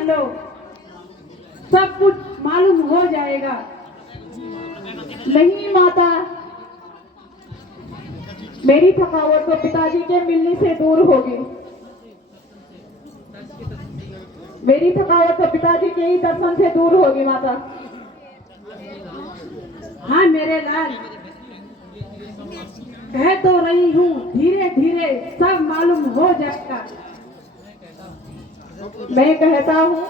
कर लो, सब कुछ मालूम हो जाएगा। नहीं माता, मेरी थकावट तो पिताजी के मिलने से दूर होगी। मेरी थकावट तो पिताजी के ही दर्शन से दूर होगी माता। हाँ मेरे लाल, कह तो रही हूँ, धीरे धीरे सब मालूम हो जाएगा। मैं कहता हूँ,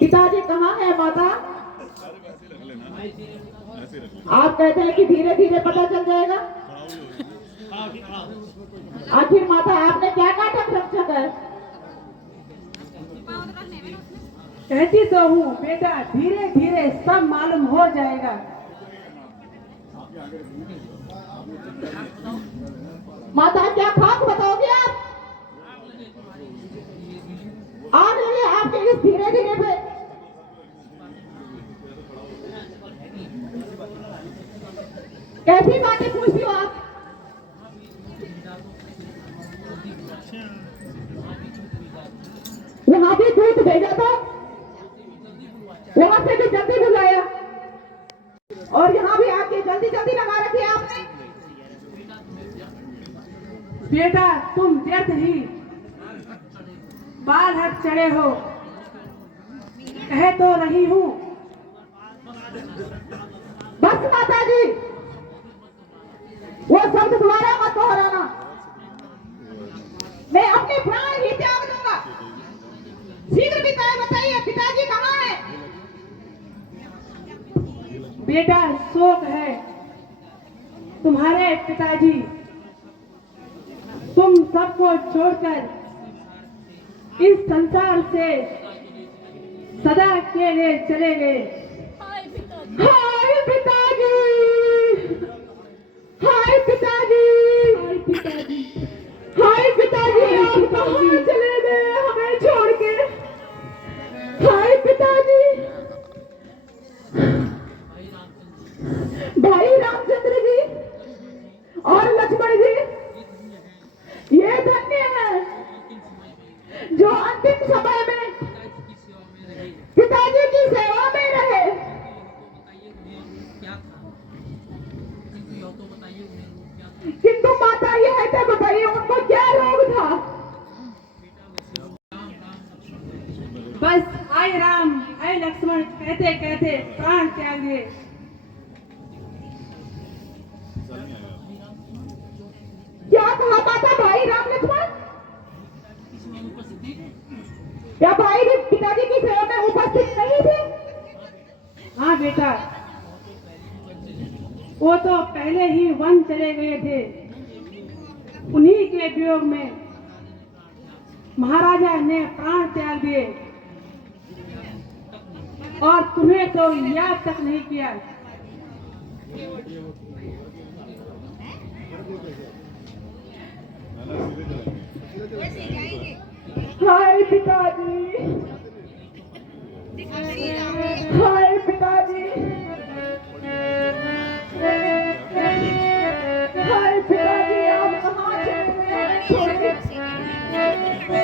पिताजी कहाँ है माता? आप कहते हैं कि धीरे धीरे पता चल जाएगा। आखिर माता आपने क्या नाटक रखा है? कहती तो हूँ बेटा, धीरे धीरे सब मालूम हो जाएगा। माता क्या खाक बताओगे आप? आग लगे आपके इस धीरे धीरे पे। कैसी बातें पूछती हो आप? वहां भी दूध भेजा था, वहां से भी जल्दी बुलाया, और यहाँ भी आके जल्दी जल्दी लगा रखी है आपने। बेटा तुम व्यर्थ ही बाल हट चढ़े हो। कह तो रही हूँ। बस माता जी, वो शब्द दोबारा मत दोहराना। मैं अपने प्राण ही त्याग दूंगा। शीघ्र बताइए पिताजी कहाँ है? बेटा शोक है तुम्हारे पिताजी, तुम सबको छोड़कर इस संसार से सदा के लिए चले गए। हाय पिताजी, हाय पिताजी, हाय पिताजी, हाय पिताजी, आप कहाँ चले गए हमें छोड़ के? हाय पिताजी। भाई रामचंद्र जी और लक्ष्मण जी, ये धन्य है जो अंतिम समय में पिताजी की सेवा में रहे। किंतु माता यह तो बताइए, उनको क्या रोग था? बस आए राम आए लक्ष्मण कहते कहते प्राण त्याग दिए। क्या कहा माता? भाई राम लक्ष्मण? क्या भाई भी पिताजी की सेवा में उपस्थित नहीं थे? हाँ बेटा, वो तो पहले ही वन चले गए थे। उन्हीं के वियोग में महाराजा ने प्राण त्याग दिए, और तुम्हें तो याद तक नहीं किया। हाय पिताजी, हाय पिताजी, हाय पिताजी, आप कहाँ चले गए?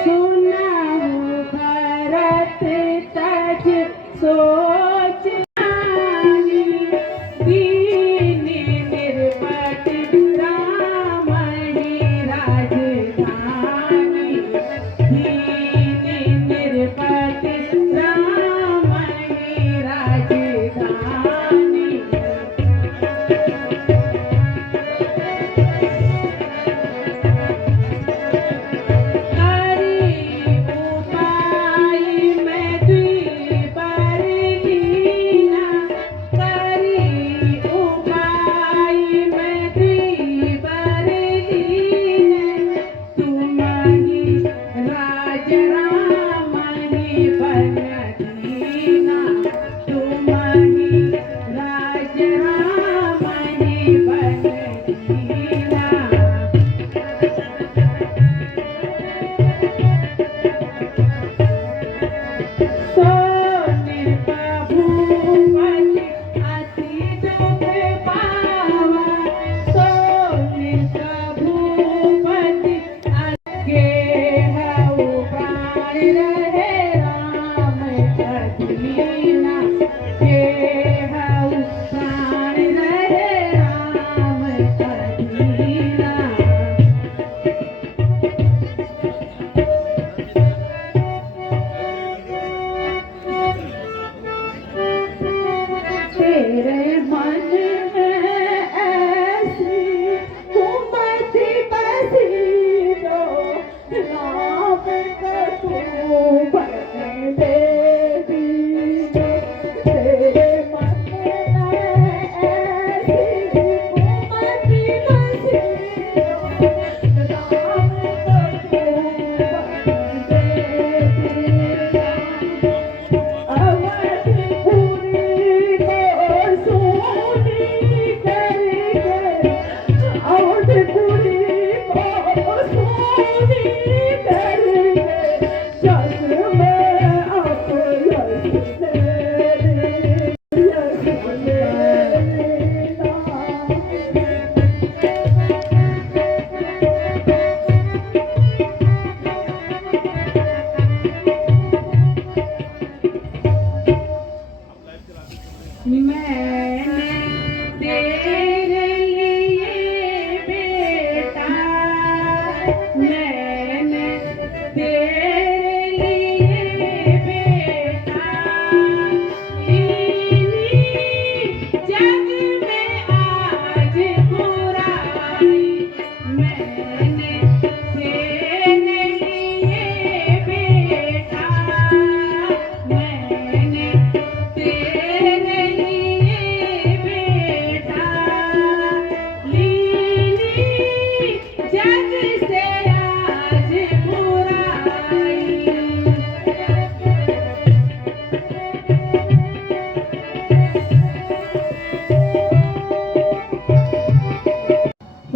सुना भरत तज सोच दीन निर्पट राम ही राजधानी, दीन निर्पट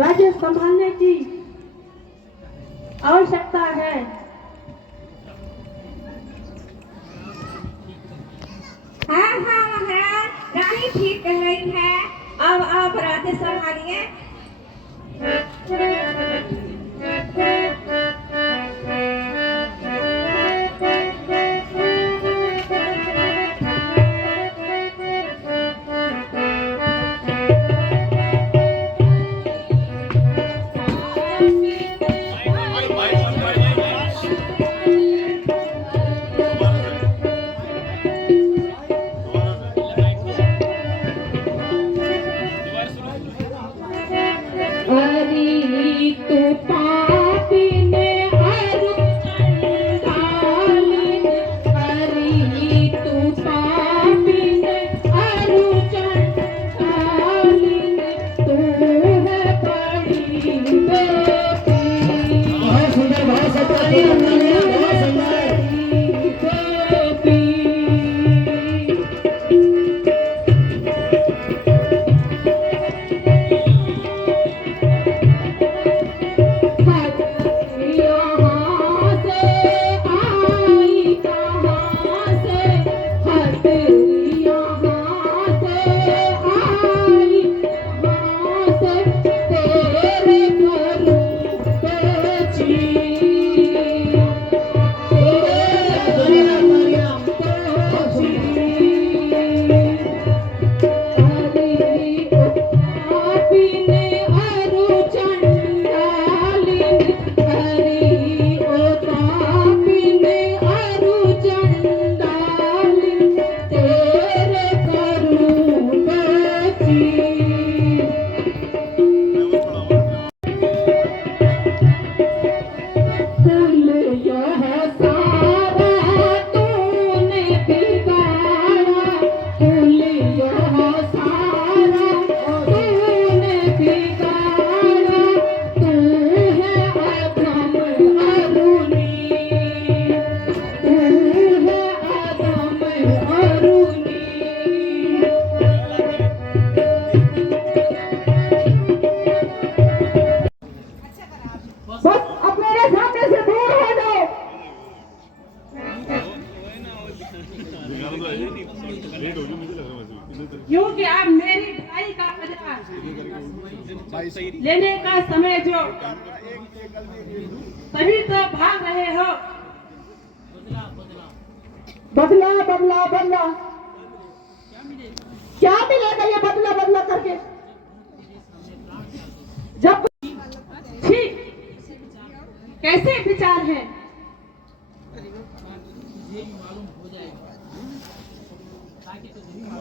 राज्य संभालने की आवश्यकता है। हाँ हाँ महाराज, रानी ठीक कह रही है। अब आप राज्य संभालिए। अरे तू पापी ने अरु चंडालिन, अरे तू पापी ने अरु चंडालिन, तू है बड़ी बेटी। बहुत सुंदर, बहुत क्योंकि अब मेरी भाई का बदला लेने का समय जो, तभी तो भाग रहे हो। बदला बदला बदला, क्या मिलेगा ये बदला बदला करके? जब ठीक कैसे विचार है?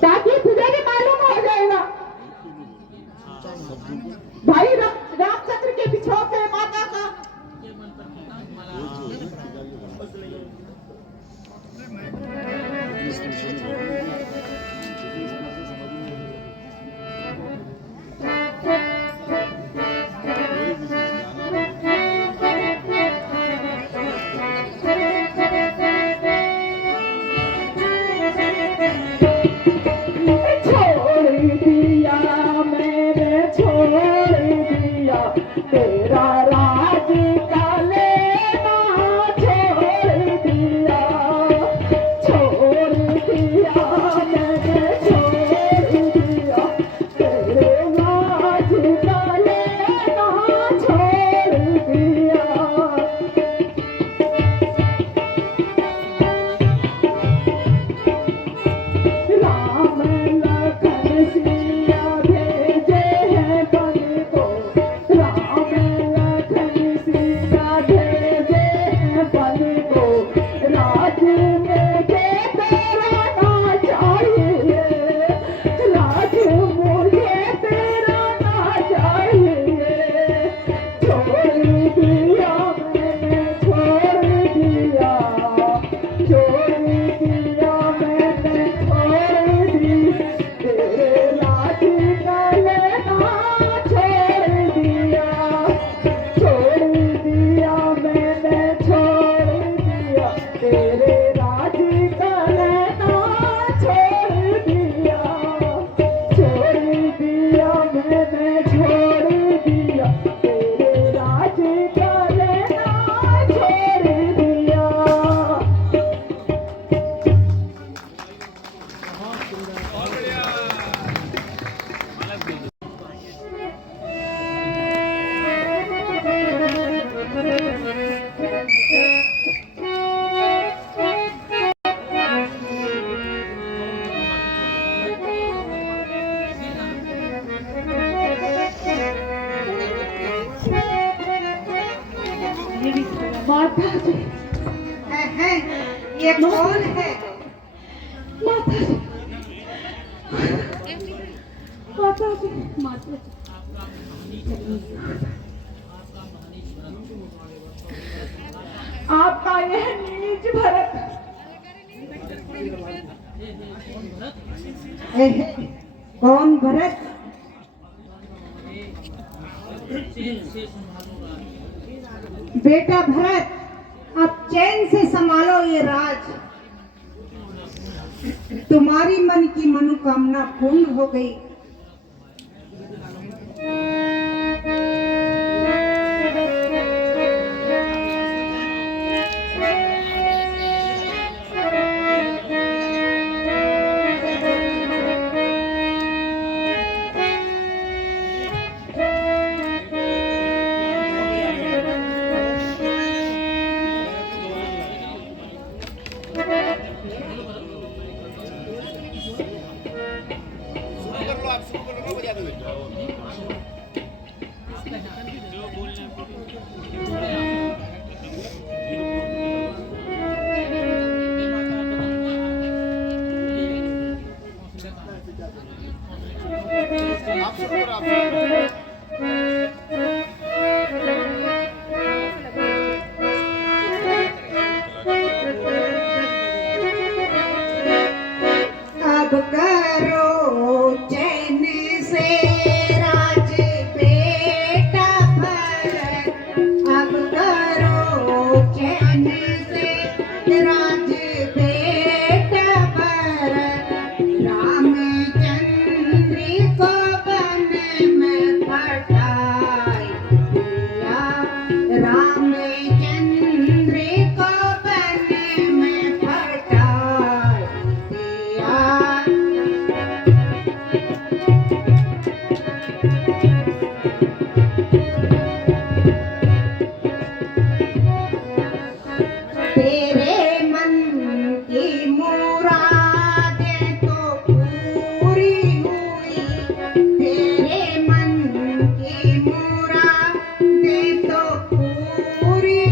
ताकि तुझे भी मालूम हो जाएगा। भाई रामचंद्र के बिछो के माता का दीदी माता जी, है ये कौन है? माता जी, माता जी, माता आपका यह नीच भरत कौन भरत? बेटा भरत, अब चैन से संभालो ये राज। तुम्हारी मन की मनोकामना पूर्ण हो गई। अब करो चैन से राज बेटा भरत, अब करो चैन से राज बेटा भरत। रामचंद्र को वन में पठाई दिया, रामचंद्र को वन में पठाई दिया। तेरे मन की मुरादें तो पूरी हुई, तेरे मन की मुरादें तो पूरी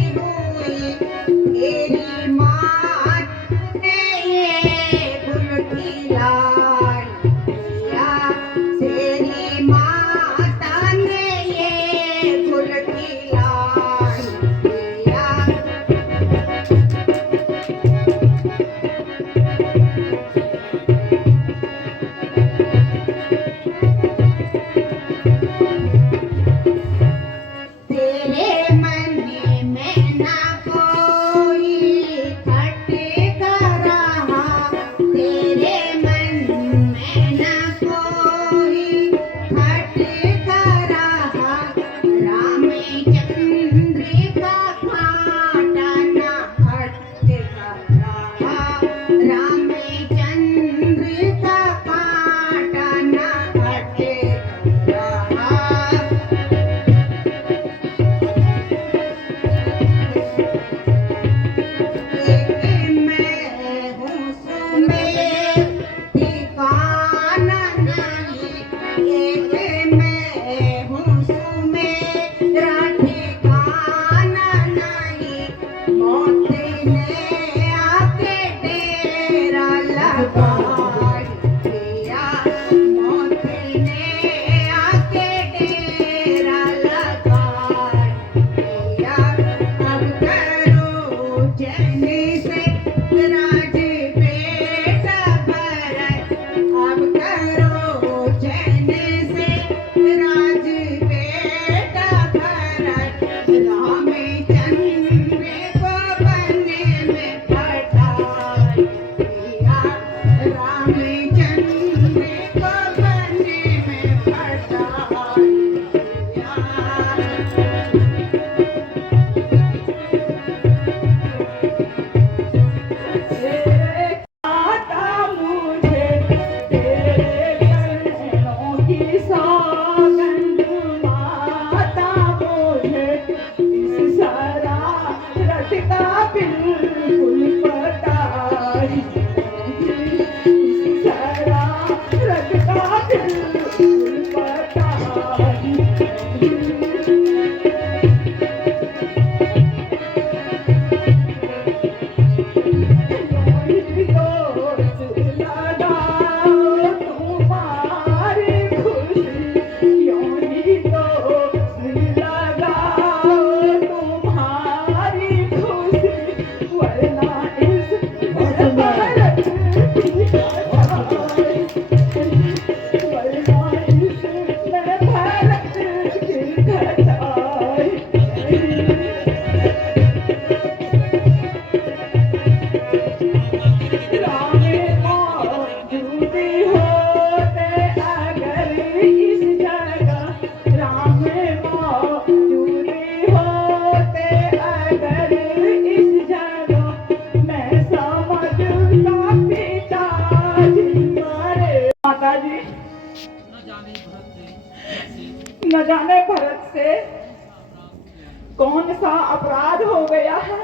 कौन सा अपराध हो गया है?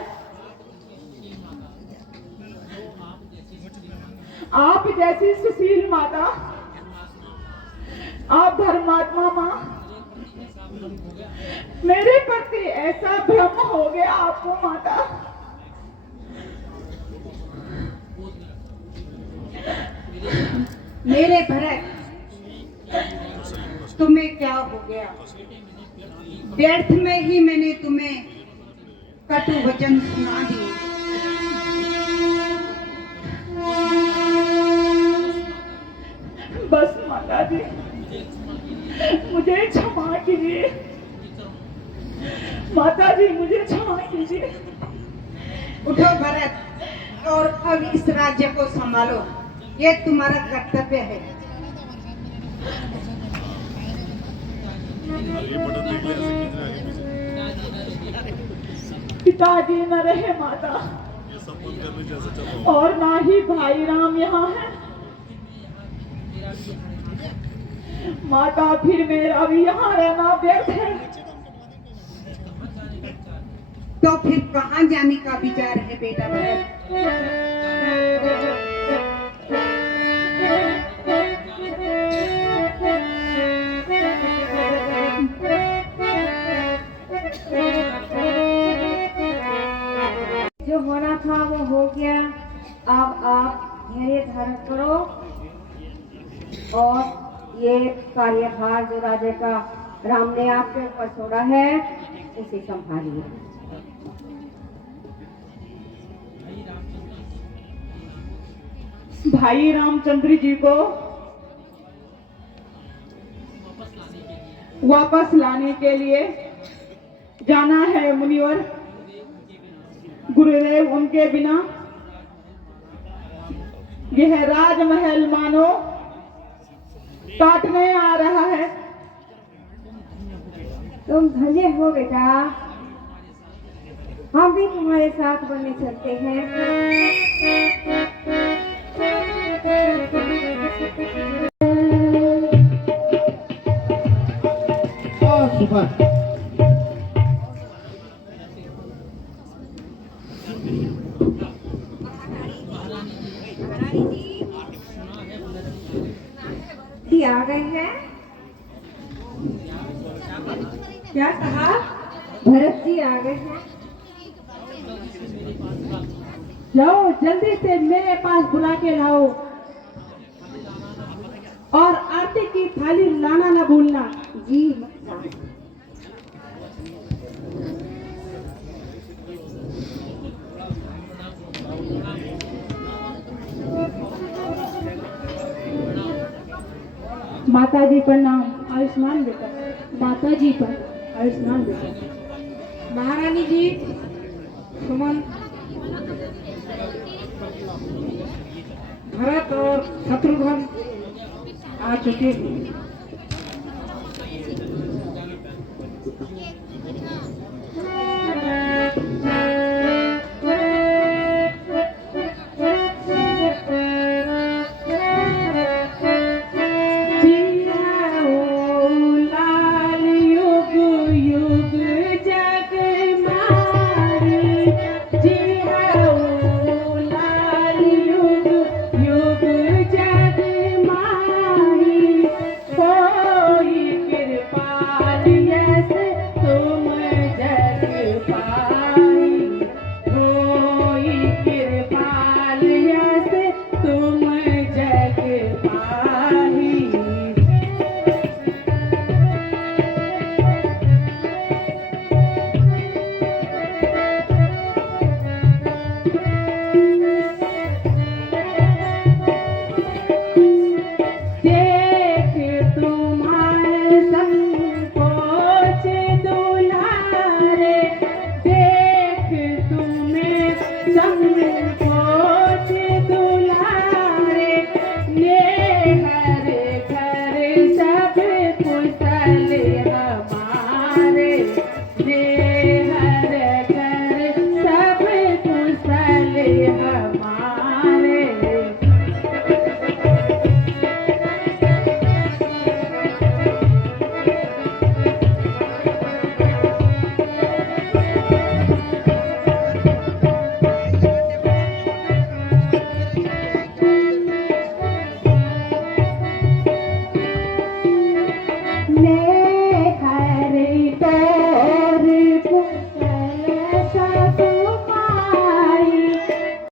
आप जैसी सुशील माता, आप धर्मात्मा माँ, मेरे प्रति ऐसा भ्रम हो गया आपको माता। मेरे भरत, तुम्हें क्या हो गया? व्यर्थ में ही मैंने तुम्हें कटु वचन सुना दिए। बस माता जी, मुझे क्षमा कीजिए। माता जी, मुझे क्षमा कीजिए। उठो भरत और अब इस राज्य को संभालो, ये तुम्हारा कर्तव्य है। पिताजी न रहे माता, और ना ही भाई राम यहाँ है माता, फिर मेरा भी यहाँ रहना व्यर्थ है। तो फिर कहाँ जाने का विचार है बेटा भरत? जो होना था वो हो गया। अब आप धैर्य धारण करो और ये कार्यभार जो राजा का राम ने आपके ऊपर छोड़ा है उसे संभालिए। भाई रामचंद्र जी को वापस लाने के लिए जाना है मुनिवर। गुरुदेव उनके बिना यह राजमहल मानो काटने आ रहा है। तुम धन्य हो बेटा, हम भी तुम्हारे साथ बनने चलते हैं। जी आ गए हैं। क्या कहा? भरत जी आ गए हैं। जाओ जल्दी से मेरे पास बुला के लाओ, और आरती की थाली लाना ना भूलना। जी माता जी प्रणाम। आयुष्मान बेटा। माता जी पर आयुष्मान बेटा। महारानी जी सुमन, भरत और शत्रुघ्न आ चुके हैं।